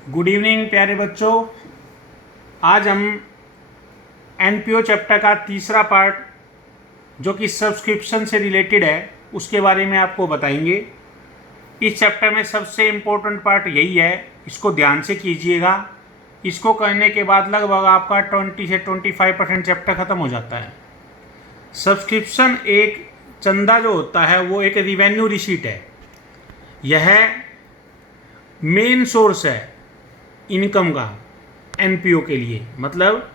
Good evening प्यारे बच्चों। आज हम एनपीओ चैप्टर का तीसरा पार्ट जो कि सब्सक्रिप्शन से रिलेटेड है उसके बारे में आपको बताएंगे। इस चैप्टर में सबसे इम्पोर्टेंट पार्ट यही है, इसको ध्यान से कीजिएगा। इसको करने के बाद लगभग आपका 20 से 25% चैप्टर ख़त्म हो जाता है। सब्सक्रिप्शन एक चंदा जो होता है वो एक रिवेन्यू रिसीट है। यह मेन सोर्स है इनकम का एनपीओ के लिए। मतलब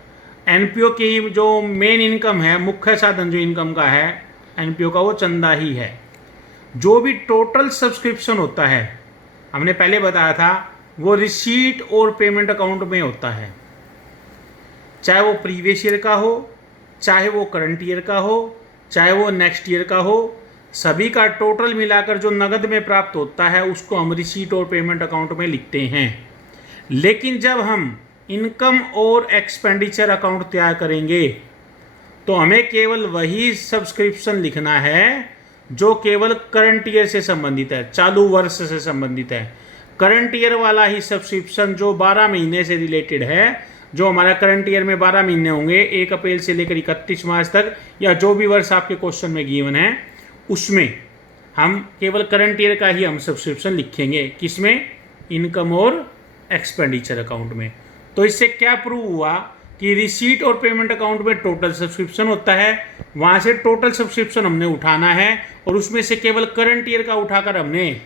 एनपीओ की जो मेन इनकम है, मुख्य साधन जो इनकम का है एनपीओ का, वो चंदा ही है। जो भी टोटल सब्सक्रिप्शन होता है, हमने पहले बताया था, वो रिसीट और पेमेंट अकाउंट में होता है। चाहे वो प्रीवियस ईयर का हो, चाहे वो करंट ईयर का हो, चाहे वो नेक्स्ट ईयर का हो, सभी का टोटल मिलाकर जो नगद में प्राप्त होता है उसको हम रिसीट और पेमेंट अकाउंट में लिखते हैं। लेकिन जब हम इनकम और एक्सपेंडिचर अकाउंट तैयार करेंगे तो हमें केवल वही सब्सक्रिप्शन लिखना है जो केवल करंट ईयर से संबंधित है, चालू वर्ष से संबंधित है। करंट ईयर वाला ही सब्सक्रिप्शन जो 12 महीने से रिलेटेड है, जो हमारा करंट ईयर में 12 महीने होंगे 1 अप्रैल से लेकर 31 मार्च तक, या जो भी वर्ष आपके क्वेश्चन में गिवन है, उसमें हम केवल करंट ईयर का ही हम सब्सक्रिप्शन लिखेंगे। किसमें? इनकम और एक्सपेंडिचर अकाउंट में। तो इससे क्या प्रूव हुआ कि रिसीट और पेमेंट अकाउंट में टोटल सब्सक्रिप्शन होता है, वहाँ से टोटल सब्सक्रिप्शन हमने उठाना है और उसमें से केवल करंट ईयर का उठाकर हमने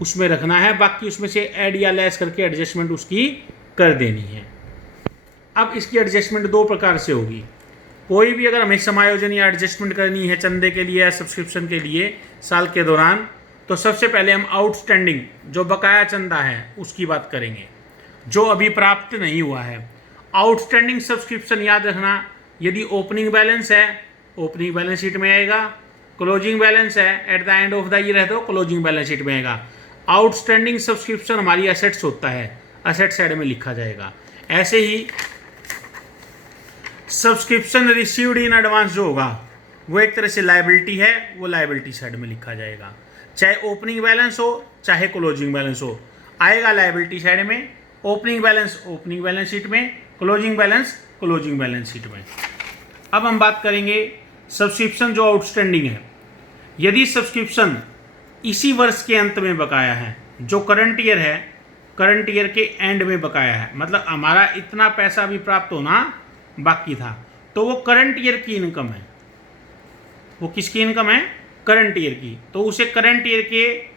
उसमें रखना है, बाकी उसमें से ऐड या लेस करके एडजस्टमेंट उसकी कर देनी है। अब इसकी एडजस्टमेंट दो प्रकार से होगी। कोई भी अगर हमें समायोजन या एडजस्टमेंट करनी है चंदे के लिए या सब्सक्रिप्शन के लिए साल के दौरान, तो सबसे पहले हम आउटस्टैंडिंग जो बकाया चंदा है उसकी बात करेंगे, जो अभी प्राप्त नहीं हुआ है। आउटस्टैंडिंग सब्सक्रिप्शन याद रखना, यदि ओपनिंग बैलेंस है ओपनिंग बैलेंस शीट में आएगा, क्लोजिंग बैलेंस है at the end of the year है तो क्लोजिंग बैलेंस शीट में आएगा। आउटस्टैंडिंग सब्सक्रिप्शन हमारी एसेट्स होता है, एसेट साइड में लिखा जाएगा। ऐसे ही सब्सक्रिप्शन रिसीव्ड इन एडवांस जो होगा वो एक तरह से लायबिलिटी है, वो लायबिलिटी साइड में लिखा जाएगा। चाहे ओपनिंग बैलेंस हो चाहे क्लोजिंग बैलेंस हो, आएगा लायबिलिटी साइड में। Opening balance opening balance sheet में, closing balance closing balance sheet में। अब हम बात करेंगे सब्सक्रिप्शन जो आउटस्टैंडिंग है। यदि सब्सक्रिप्शन इसी वर्ष के अंत में बकाया है, जो करंट ईयर है, करंट ईयर के एंड में बकाया है, मतलब हमारा इतना पैसा भी प्राप्त होना बाकी था, तो वो करंट ईयर की इनकम है। वो किसकी इनकम है? करंट ईयर की। तो उसे करंट ईयर के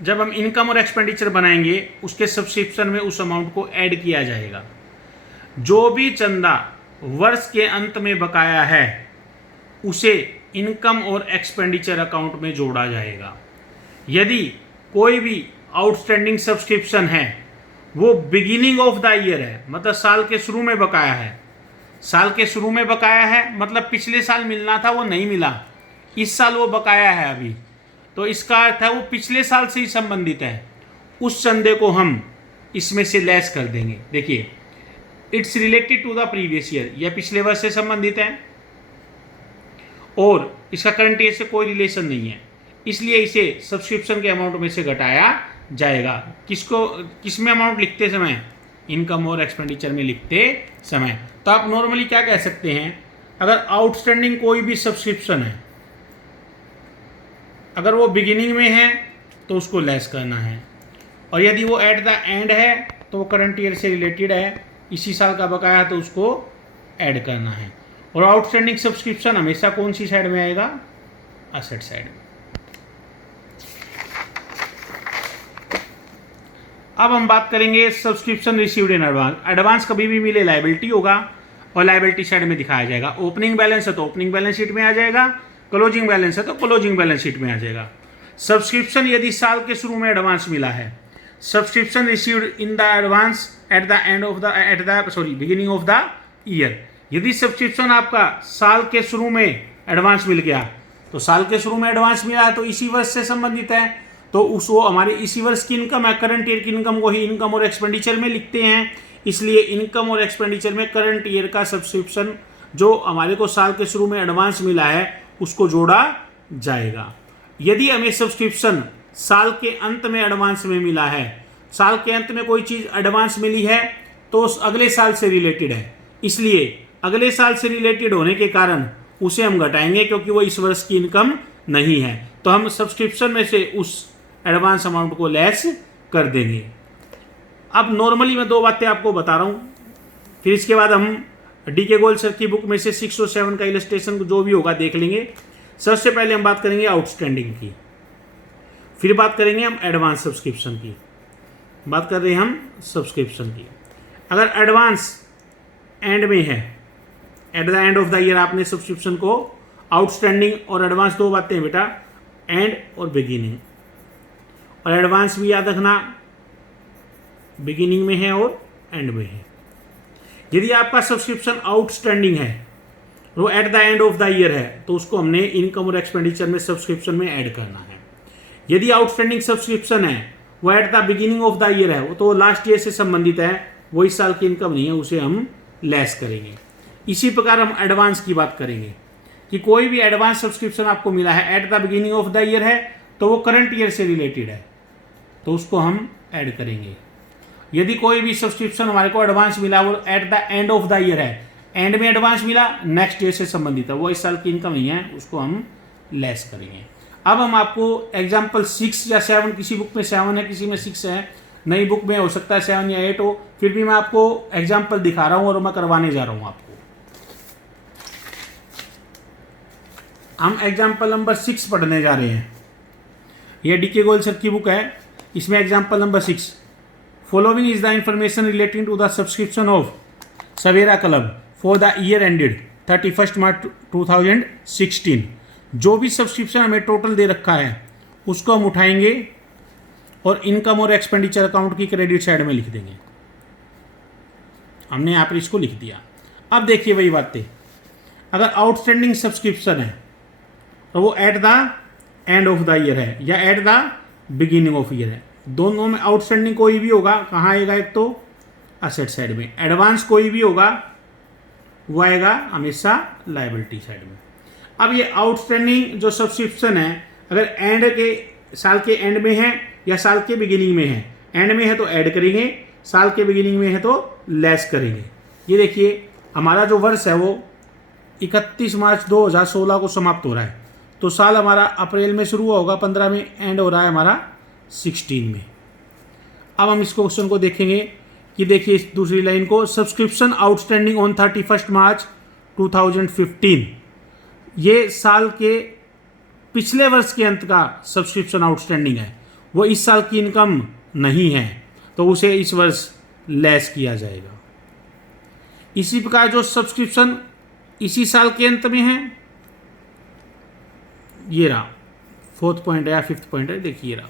जब हम इनकम और एक्सपेंडिचर बनाएंगे उसके सब्सक्रिप्शन में उस अमाउंट को ऐड किया जाएगा। जो भी चंदा वर्ष के अंत में बकाया है उसे इनकम और एक्सपेंडिचर अकाउंट में जोड़ा जाएगा। यदि कोई भी आउटस्टैंडिंग सब्सक्रिप्शन है वो बिगिनिंग ऑफ द ईयर है, मतलब साल के शुरू में बकाया है, साल के शुरू में बकाया है मतलब पिछले साल मिलना था वो नहीं मिला, इस साल वो बकाया है अभी, तो इसका अर्थ है वो पिछले साल से ही संबंधित है। उस चंदे को हम इसमें से लेस कर देंगे। देखिए, it's related to the previous year, यह पिछले वर्ष से संबंधित है और इसका करंट ईयर से कोई रिलेशन नहीं है, इसलिए इसे सब्सक्रिप्शन के अमाउंट में से घटाया जाएगा। किसको किसमें अमाउंट लिखते समय? इनकम और एक्सपेंडिचर में लिखते समय। तो आप नॉर्मली क्या कह सकते हैं, अगर आउटस्टैंडिंग कोई भी सब्सक्रिप्शन है, अगर वो बिगिनिंग में है तो उसको लेस करना है, और यदि वो एट द एंड है तो वो करंट ईयर से रिलेटेड है, इसी साल का बकाया तो उसको ऐड करना है। और आउटस्टैंडिंग सब्सक्रिप्शन हमेशा कौन सी साइड में आएगा? एसेट साइड में। अब हम बात करेंगे subscription received in advance. Advance कभी भी मिले लायबिलिटी होगा और लायबिलिटी साइड में दिखाया जाएगा। ओपनिंग बैलेंस है तो ओपनिंग बैलेंस शीट में आ जाएगा, क्लोजिंग बैलेंस है तो क्लोजिंग बैलेंस शीट में आ जाएगा। सब्सक्रिप्शन यदि साल के शुरू में एडवांस मिला है, subscription received in the advance at the end of the beginning of the year. यदि सब्सक्रिप्शन आपका साल के शुरू में एडवांस मिल गया, तो साल के शुरू में एडवांस मिला है तो इसी वर्ष से संबंधित है, तो वो हमारे इसी वर्ष की इनकम है, करंट ईयर की इनकम को ही इनकम और एक्सपेंडिचर में लिखते हैं। इसलिए इनकम और एक्सपेंडिचर में करंट ईयर का सब्सक्रिप्शन जो हमारे को साल के शुरू में एडवांस मिला है उसको जोड़ा जाएगा। यदि हमें सब्सक्रिप्शन साल के अंत में एडवांस में मिला है साल के अंत में कोई चीज़ एडवांस मिली है तो उस अगले साल से रिलेटेड है, इसलिए अगले साल से रिलेटेड होने के कारण उसे हम घटाएंगे क्योंकि वो इस वर्ष की इनकम नहीं है, तो हम सब्सक्रिप्शन में से उस एडवांस अमाउंट को लेस कर देंगे। अब नॉर्मली मैं 2 बातें आपको बता रहा हूँ, फिर इसके बाद हम डीके गोयल सर की बुक में से 6 और 7 का इलस्ट्रेशन जो भी होगा देख लेंगे। सबसे पहले हम बात करेंगे आउटस्टैंडिंग की, फिर बात करेंगे हम एडवांस सब्सक्रिप्शन की। बात कर रहे हैं हम सब्सक्रिप्शन की। अगर एडवांस एंड में है, at the end of the year आपने सब्सक्रिप्शन को, आउटस्टैंडिंग और एडवांस 2 बातें हैं बेटा, एंड और बिगिनिंग। और एडवांस भी याद रखना बिगिनिंग में है और एंड में है। यदि आपका सब्सक्रिप्शन आउटस्टैंडिंग है, वो at the end of the year है, तो उसको हमने इनकम और एक्सपेंडिचर में सब्सक्रिप्शन में ऐड करना है। यदि आउटस्टैंडिंग सब्सक्रिप्शन है वो at the beginning of the year है, वो तो लास्ट ईयर से संबंधित है, वो इस साल की इनकम नहीं है, उसे हम लेस करेंगे। इसी प्रकार हम एडवांस की बात करेंगे कि कोई भी एडवांस सब्सक्रिप्शन आपको मिला है at the beginning of the year है तो वो करंट ईयर से रिलेटेड है, तो उसको हम ऐड करेंगे। यदि कोई भी सब्सक्रिप्शन हमारे को एडवांस मिला वो at the end of the year है, एंड में एडवांस मिला, नेक्स्ट ईयर से संबंधित है, वो इस साल की इनकम नहीं है, उसको हम लेस करेंगे। अब हम आपको एग्जाम्पल 6 या 7, किसी बुक में 7 है, किसी में 6 है, नई बुक में हो सकता है 7 या 8 हो, फिर भी मैं आपको एग्जाम्पल दिखा रहा हूं और मैं करवाने जा रहा हूं आपको। हम एग्जाम्पल नंबर 6 पढ़ने जा रहे हैं। यह डीके गोयल सर की बुक है, इसमें example number 6, following is the information relating to the subscription of Savera club for the year ended 31 March 2016। जो भी सब्सक्रिप्शन हमें टोटल दे रखा है उसको हम उठाएंगे और इनकम और एक्सपेंडिचर अकाउंट की क्रेडिट साइड में लिख देंगे। हमने यहाँ पर इसको लिख दिया। अब देखिए वही बातें, अगर आउटस्टैंडिंग सब्सक्रिप्शन है तो वो at the end of the year है या at the beginning of year है, दोनों में आउटस्टैंडिंग कोई भी होगा कहाँ आएगा, एक तो असेट साइड में, एडवांस कोई भी होगा वो आएगा हमेशा लायबिलिटी साइड में। अब ये आउटस्टैंडिंग जो सब्सक्रिप्शन है अगर एंड के साल के एंड में है या साल के बिगिनिंग में है, एंड में है तो ऐड करेंगे, साल के बिगिनिंग में है तो लेस करेंगे। ये देखिए हमारा जो वर्ष है वो 31 मार्च 2016 को समाप्त हो रहा है, तो साल हमारा अप्रैल में शुरू होगा, 15 में एंड हो रहा है हमारा 16 में। अब हम इस क्वेश्चन को देखेंगे कि देखिए इस दूसरी लाइन को, सब्सक्रिप्शन आउटस्टैंडिंग ऑन 31 मार्च 2015, ये साल के पिछले वर्ष के अंत का सब्सक्रिप्शन आउटस्टैंडिंग है, वो इस साल की इनकम नहीं है, तो उसे इस वर्ष लेस किया जाएगा। इसी प्रकार जो सब्सक्रिप्शन इसी साल के अंत में है, ये रहा 4th पॉइंट है या 5th पॉइंट है, देखिए रहा,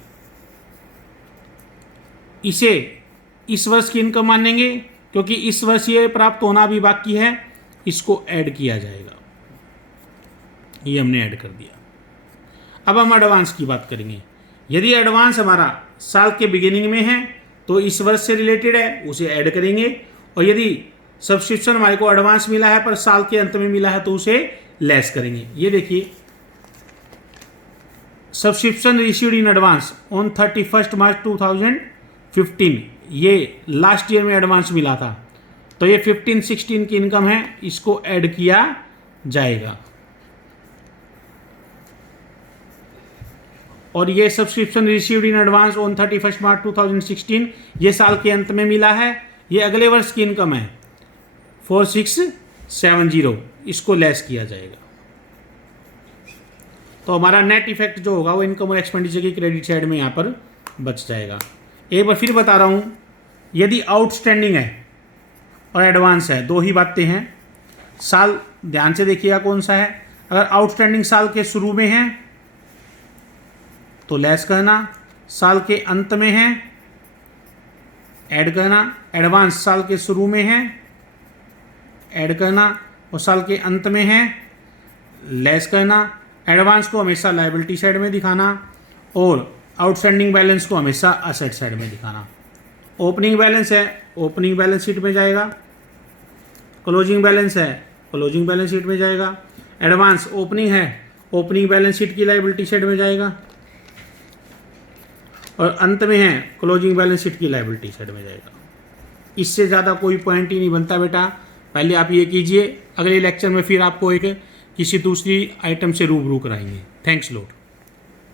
इसे इस वर्ष की इनकम मानेंगे क्योंकि इस वर्ष ये प्राप्त होना भी बाकी है, इसको ऐड किया जाएगा। ये हमने ऐड कर दिया। अब हम एडवांस की बात करेंगे। यदि एडवांस हमारा साल के बिगिनिंग में है तो इस वर्ष से रिलेटेड है, उसे ऐड करेंगे, और यदि सब्सक्रिप्शन हमारे को एडवांस मिला है पर साल के अंत में मिला है तो उसे लेस करेंगे। ये देखिए, subscription received in advance on 31 मार्च 2015, ये लास्ट ईयर में एडवांस मिला था, तो ये 15-16 की इनकम है, इसको ऐड किया जाएगा। और ये subscription received in advance on 31 March 2016, ये साल के अंत में मिला है, ये अगले वर्ष की इनकम है 4670, इसको लेस किया जाएगा। तो हमारा नेट इफेक्ट जो होगा वो इनकम और एक्सपेंडिचर की क्रेडिट साइड में यहाँ पर बच जाएगा। एक बार फिर बता रहा हूँ, यदि आउटस्टैंडिंग है और एडवांस है, दो ही बातें हैं। साल ध्यान से देखिएगा कौन सा है। अगर आउटस्टैंडिंग साल के शुरू में है तो लेस करना, साल के अंत में है ऐड करना, एडवांस साल के शुरू में है ऐड करना और साल के अंत में है लेस करना। एडवांस को हमेशा लायबिलिटी साइड में दिखाना और आउटस्टैंडिंग बैलेंस को हमेशा असेट साइड में दिखाना। ओपनिंग बैलेंस है, ओपनिंग बैलेंस शीट में जाएगा। क्लोजिंग बैलेंस है, क्लोजिंग बैलेंस शीट में जाएगा। एडवांस ओपनिंग है, ओपनिंग बैलेंस शीट की लायबिलिटी साइड में जाएगा। और अंत में है क्लोजिंग बैलेंस शीट की लायबिलिटी साइड में जाएगा। इससे ज़्यादा कोई पॉइंट ही नहीं बनता बेटा। पहले आप ये कीजिए, अगले लेक्चर में फिर आपको एक किसी दूसरी आइटम से रूबरू कराएंगे। Thanks lot.